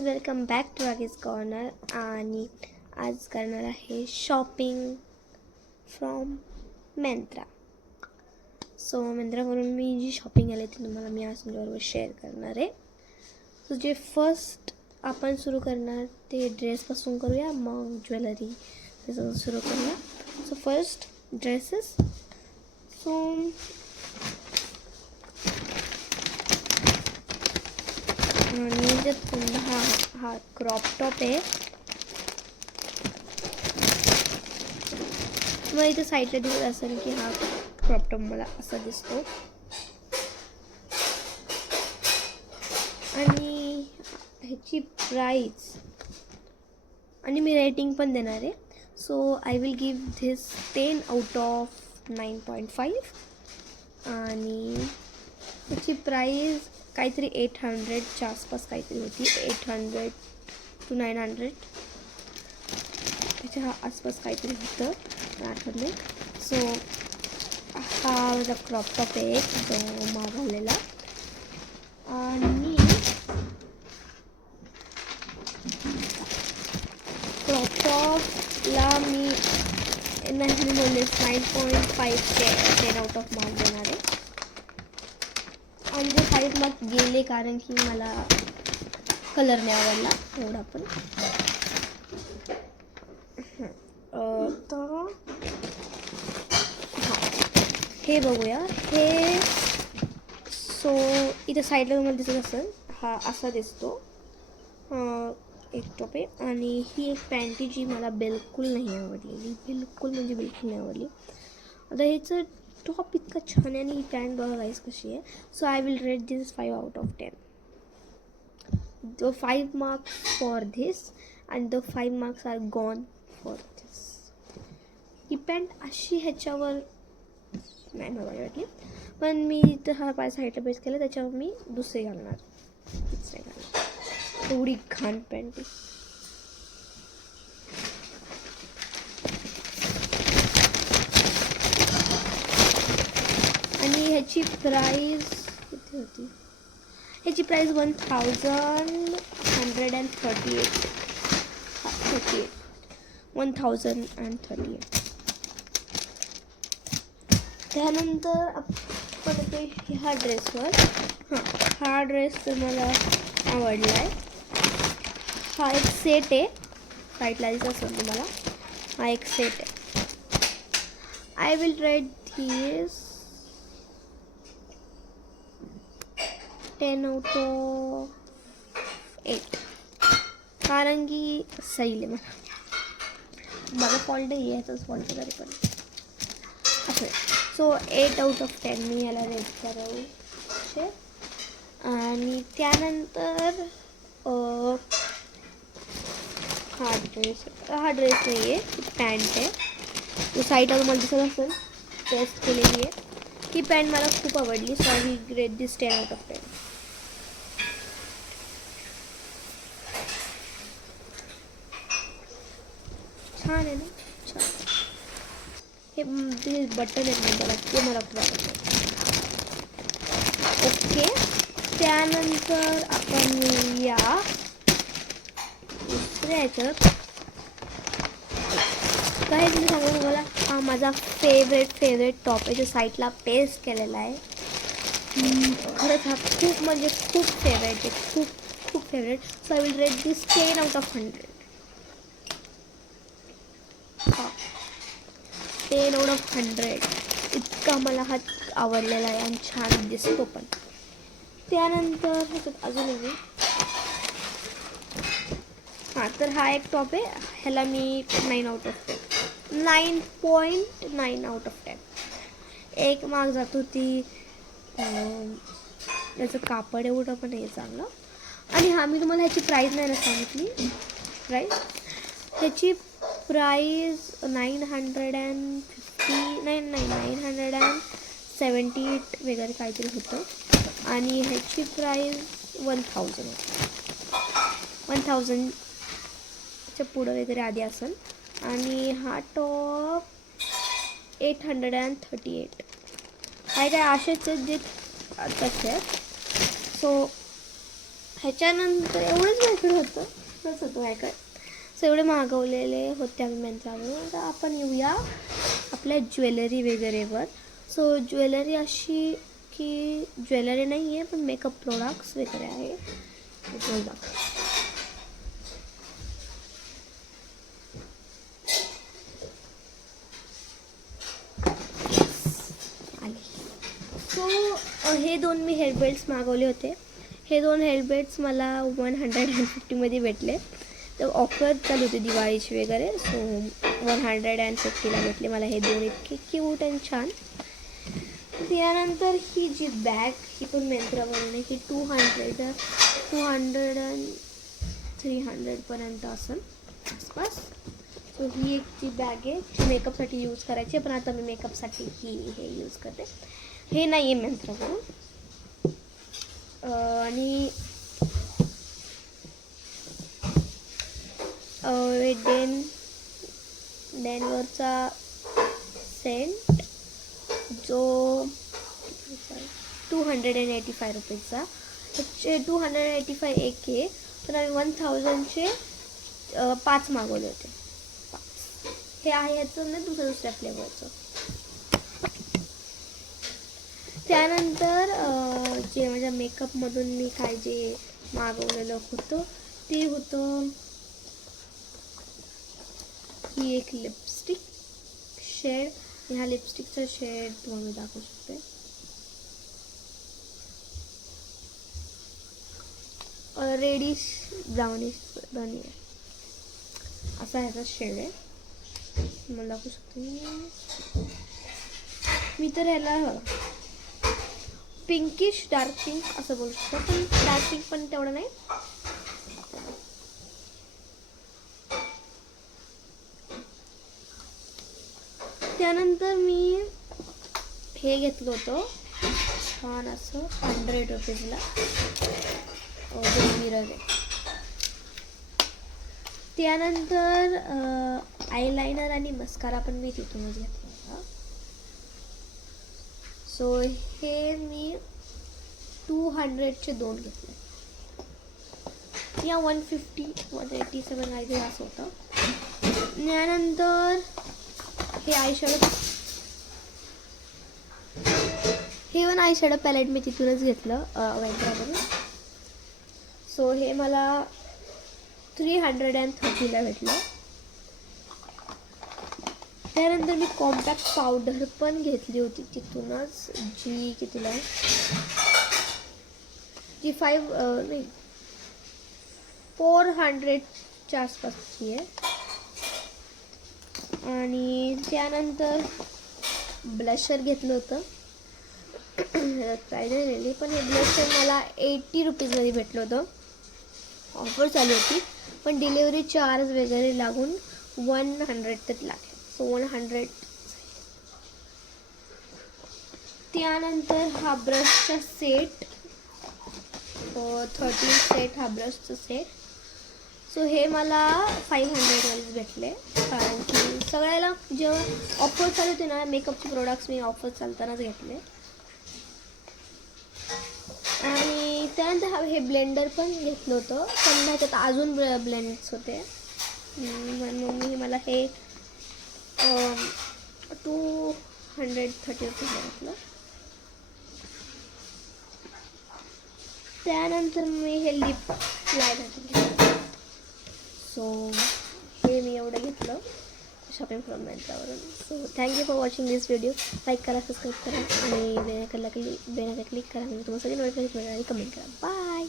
Guys, welcome back to Ragi's Corner. आणि आज करणार आहे शॉपिंग फ्रॉम मिंत्रा. सो मिंत्रावरून मी जी शॉपिंग केली ती तुम्हाला मी आज तुमच्याबरोबर शेअर करणार आहे. सो जे फर्स्ट आपण सुरू करणार ते ड्रेसपासून करूया, मग ज्वेलरी त्याचं सुरू करूया. So first dresses. सो आणि जे हा क्रॉप टॉप आहे. मला इथे साईडला दिसत असेल की हा क्रॉप टॉप मला असा दिसतो. आणि ह्याची प्राईस आणि मी रेटिंग पण देणार आहे. So I will give this 10 out of 9.5. आणि ह्याची प्राईस काहीतरी 800च्या आसपास काहीतरी होती. 800 to 900 ह्याच्या आसपास काहीतरी होतं आठवले. सो हा माझा क्रॉप टॉप आहे जो मागवलेला. आणि क्रॉप टॉपला मी बोलले 9.5 10 आउट ऑफ मार्क देणार आहे. आणि ते 5 मार्क गेले कारण की मला कलर नाही आवडला एवढा पण. तर हे बघूया. हे सो इथे साईडला तुम्हाला दिसत असेल हा असा दिसतो. एक टॉप आहे. आणि ही एक पॅन्टी जी मला बिलकुल नाही आवडलेली, बिलकुल नाही आवडली. आता ह्याचं टॉप इतका छान आहे आणि ही पॅन्ट बघा गाईस कशी आहे. So I will rate this 5 out of 10. The 5 marks for this and the 5 marks are gone for this. ही पॅन्ट अशी ह्याच्यावर नाही मला वाटली, पण मी तर हा पाय साईडला बेस केला त्याच्यावर मी दुसरे घालणार, तिसरे घालणार. एवढी घाण पॅन्ट आहे. आणि ह्याची प्राईस किती होती? ह्याची प्राईस 1038. त्यानंतर आपण ह्या ड्रेसवर हा ड्रेस तर मला आवडला आहे. हा एक सेट आहे, साईडला दिसत असेल तुम्हाला. हा एक सेट आहे. I will rate this 10 out of 8 कारण की सैल आहे मला फॉल्ट आहे, याचाच फॉल्ट तरी पण असं. सो 8 आउट ऑफ 10 मी याला रेट करावं. आणि त्यानंतर हा ड्रेस नाही आहे, पॅन्ट आहे. तो साईडला तुम्हाला दिसत असेल टेस्ट केलेली आहे. ही पॅन्ट मला खूप आवडली. So I will rate this 10 out of 10. छान आहे ना, छान. हे बटन आहेत ना बघा, ते मला खूप आवडतं. ओके. त्यानंतर आपण या दुसऱ्या ह्याच्यात काय तुम्ही सांगू तुम्हाला. हा माझा फेवरेट टॉप आहे जो साईडला पेस्ट केलेला आहे. खरंच हा खूप फेवरेट आहे, खूप favourite. So I will rate this 10 out of 100. 10 out of 100 इतका मला हा आवडलेला आहे आणि छान दिसतो पण. त्यानंतर ह्याच्यात अजून आहे तर हा एक टॉप आहे. ह्याला मी 9 आउट ऑफ 10 9.9 आउट ऑफ 10. एक मार्क जात होती. याचं कापड एवढं पण नाही चांगलं. आणि मी तुम्हाला ह्याची प्राईस नाही ना सांगितली. ह्याची प्राईस 978 वगैरे काहीतरी होतं. आणि ह्याची प्राईस 1000च्या पुढं वगैरे आधी असेल. आणि हा टॉप 838. काय असेच आहेत जे तसे आहेत. सो ह्याच्यानंतर एवढंच माझ्याकडे होतं, बस होतं माझ्याकडे. सो एवढे मागवलेले होते आम्ही मंत्रावरून. आता आपण येऊया आपल्या ज्वेलरी वगैरेवर. सो ज्वेलरी अशी की ज्वेलरी नाही आहे पण मेकअप प्रोडक्ट्स वगैरे आहे. सो हे 2 मी हेअरबेल्ट्स मागवले होते. हे 2 हेअरबेल्ट्स मला 150मध्ये भेटले. तर ऑफर चालू होती दिवाळीची वगैरे. सो 150ला भेटले मला हे 2 इतके क्यूट आणि छान. त्यानंतर ही जी बॅग ही पण मिंत्रावरून आहे. ही 200 आणि 300पर्यंत असेल आसपास. सो ही एक जी बॅग आहे जी मेकअपसाठी यूज करायची, पण आता मी मेकअपसाठी हे यूज करते. हे नाही आहे मिंत्रावरून. आणि डेनवरचा सेंट जो 285 रुपीजचा. 285 एक आहे, तर आम्ही 1000चे 5 मागवले होते. 5 हे आहे ह्याचं नाही, दुसऱ्या फ्लेवरचं. त्यानंतर जे माझ्या मेकअपमधून मी काय जे मागवलेलं होतं ते होतं ही एक लिपस्टिक शेड. ह्या लिपस्टिकचा शेड तुम्हाला दाखवू शकते. रेडिश ब्राउनिश दोन्ही आहे असा ह्याचा शेड आहे. मला दाखवू शकते मी. तर ह्याला पिंकिश डार्क पिंक असं बोलू शकतो, पण डार्क पिंक पण तेवढं नाही. त्यानंतर मी हे घेतलं होतं छान असं 100 रुपीजला मिरर आहे. त्यानंतर आयलायनर आणि मस्कारा पण मी तिथूनच घेतला होता. सो हे मी 200चे 2 घेतले या 150-187 काहीतरी असं होतं. त्यानंतर हे आयशॅडो, हे पण आयशॅडो पॅलेट मी तिथूनच घेतलं वेंट्रावरून. सो हे मला 330ला भेटलं. त्यानंतर मी कॉम्पॅक्ट पावडर पण घेतली होती तिथूनच, जी कितीला जी 400च्या आसपासची आहे. आणि त्यानंतर ब्लशर घेतलं होतं. प्राईज नाही, पण हे ब्लशर मला 80 रुपीजमध्ये भेटलं होतं. ऑफर चालू होती, पण डिलेवरी चार्ज वगैरे लागून 100 तरी लागेल. सो 100. त्यानंतर हा ब्रशचा सेट 13 सेट, हा ब्रशचा सेट. सो हे मला 500 भेटले, कारण की सगळ्याला जेव्हा ऑफर चालू होते ना मेकअपचे प्रोडक्ट्स मी ऑफर चालतानाच घेतले. आणि त्यानंतर हे ब्लेंडर पण घेतलं होतं, पण ह्याच्यात अजून ब्लेंड्स होते म्हणून मी मला हे 230 रुपये घेतलं. त्यानंतर मी हे लिप लायनर घेतलं. सो हे मी एवढं घेतलं शॉपिंग फ्रॉम मिंत्रावरून. So thank you for watching this video. Like करा, सबस्क्राईब करा आणि बेल आयकॉनला क्लिक करा. म्हणजे तुम्हाला सगळी नोटिफिकेशन मिळेल आणि कमेंट करा. बाय.